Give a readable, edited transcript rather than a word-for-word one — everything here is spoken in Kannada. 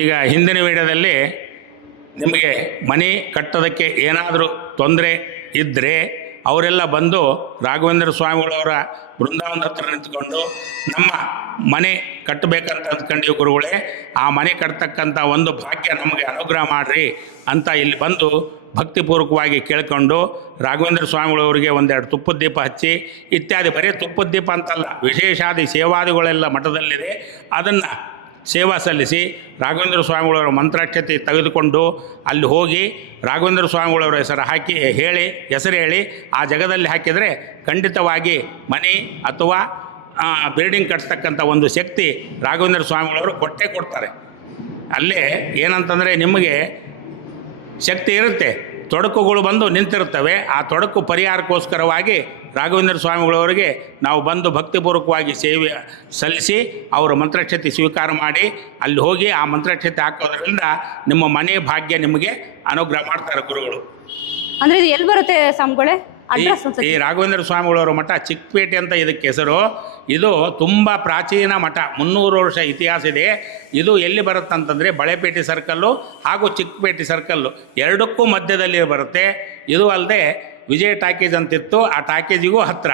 ಈಗ ಹಿಂದಿನ ವಿಡಿಯೋದಲ್ಲಿ ನಿಮಗೆ ಮನೆ ಕಟ್ಟೋದಕ್ಕೆ ಏನಾದರೂ ತೊಂದರೆ ಇದ್ದರೆ ಅವರೆಲ್ಲ ಬಂದು ರಾಘವೇಂದ್ರ ಸ್ವಾಮಿಗಳವರ ಬೃಂದಾವನದ ಹತ್ರ ನಿಂತ್ಕೊಂಡು ನಮ್ಮ ಮನೆ ಕಟ್ಟಬೇಕಂತ ಅಂದ್ಕೊಂಡಿವಿ ಗುರುಗಳೇ, ಆ ಮನೆ ಕಟ್ತಕ್ಕಂಥ ಒಂದು ಭಾಗ್ಯ ನಮಗೆ ಅನುಗ್ರಹ ಮಾಡಿರಿ ಅಂತ ಇಲ್ಲಿ ಬಂದು ಭಕ್ತಿಪೂರ್ವಕವಾಗಿ ಕೇಳಿಕೊಂಡು ರಾಘವೇಂದ್ರ ಸ್ವಾಮಿಗಳವರಿಗೆ ಒಂದೆರಡು ತುಪ್ಪದ ದೀಪ ಹಚ್ಚಿ ಇತ್ಯಾದಿ, ಬರೀ ತುಪ್ಪದ ದೀಪ ಅಂತಲ್ಲ, ವಿಶೇಷಾದಿ ಸೇವಾದಿಗಳೆಲ್ಲ ಮಠದಲ್ಲಿದೆ, ಅದನ್ನು ಸೇವಾ ಸಲ್ಲಿಸಿ ರಾಘವೇಂದ್ರ ಸ್ವಾಮಿಗಳವರ ಮಂತ್ರಾಕ್ಷತೆ ತೆಗೆದುಕೊಂಡು ಅಲ್ಲಿ ಹೋಗಿ ರಾಘವೇಂದ್ರ ಸ್ವಾಮಿಗಳವರ ಹೆಸರು ಹೆಸರು ಹೇಳಿ ಆ ಜಾಗದಲ್ಲಿ ಹಾಕಿದರೆ ಖಂಡಿತವಾಗಿ ಮನೆ ಅಥವಾ ಬಿಲ್ಡಿಂಗ್ ಕಟ್ತಕ್ಕಂಥ ಒಂದು ಶಕ್ತಿ ರಾಘವೇಂದ್ರ ಸ್ವಾಮಿಗಳವರು ಕೊಟ್ಟೇ ಕೊಡ್ತಾರೆ. ಅಲ್ಲೇ ಏನಂತಂದರೆ ನಿಮಗೆ ಶಕ್ತಿ ಇರುತ್ತೆ, ತೊಡಕುಗಳು ಬಂದು ನಿಂತಿರುತ್ತವೆ. ಆ ತೊಡಕು ಪರಿಹಾರಕ್ಕೋಸ್ಕರವಾಗಿ ರಾಘವೇಂದ್ರ ಸ್ವಾಮಿಗಳವರಿಗೆ ನಾವು ಬಂದು ಭಕ್ತಿಪೂರ್ವಕವಾಗಿ ಸೇವೆ ಸಲ್ಲಿಸಿ ಅವರ ಮಂತ್ರಾಕ್ಷತೆ ಸ್ವೀಕಾರ ಮಾಡಿ ಅಲ್ಲಿ ಹೋಗಿ ಆ ಮಂತ್ರಾಕ್ಷತೆ ಹಾಕೋದ್ರಿಂದ ನಿಮ್ಮ ಮನೆ ಭಾಗ್ಯ ನಿಮಗೆ ಅನುಗ್ರಹ ಮಾಡ್ತಾರೆ ಗುರುಗಳು. ಅಂದರೆ ಇದು ಎಲ್ಲಿ ಬರುತ್ತೆ ಸ್ವಾಮಿಗಳೇ? ಈ ರಾಘವೇಂದ್ರ ಸ್ವಾಮಿಗಳವರ ಮಠ ಚಿಕ್ಕಪೇಟೆ ಅಂತ ಇದಕ್ಕೆ ಹೆಸರು. ಇದು ತುಂಬ ಪ್ರಾಚೀನ ಮಠ, 300 ವರ್ಷ ಇತಿಹಾಸ ಇದೆ. ಇದು ಎಲ್ಲಿ ಬರುತ್ತಂತಂದರೆ ಬಳೆಪೇಟೆ ಸರ್ಕಲ್ಲು ಹಾಗೂ ಚಿಕ್ಕಪೇಟೆ ಸರ್ಕಲ್ಲು ಎರಡಕ್ಕೂ ಮಧ್ಯದಲ್ಲಿ ಬರುತ್ತೆ. ಇದು ಅಲ್ಲದೆ ವಿಜಯ ಟಾಕೀಸ್ ಅಂತಿತ್ತು, ಆ ಟಾಕೀಸಿಗೂ ಹತ್ತಿರ.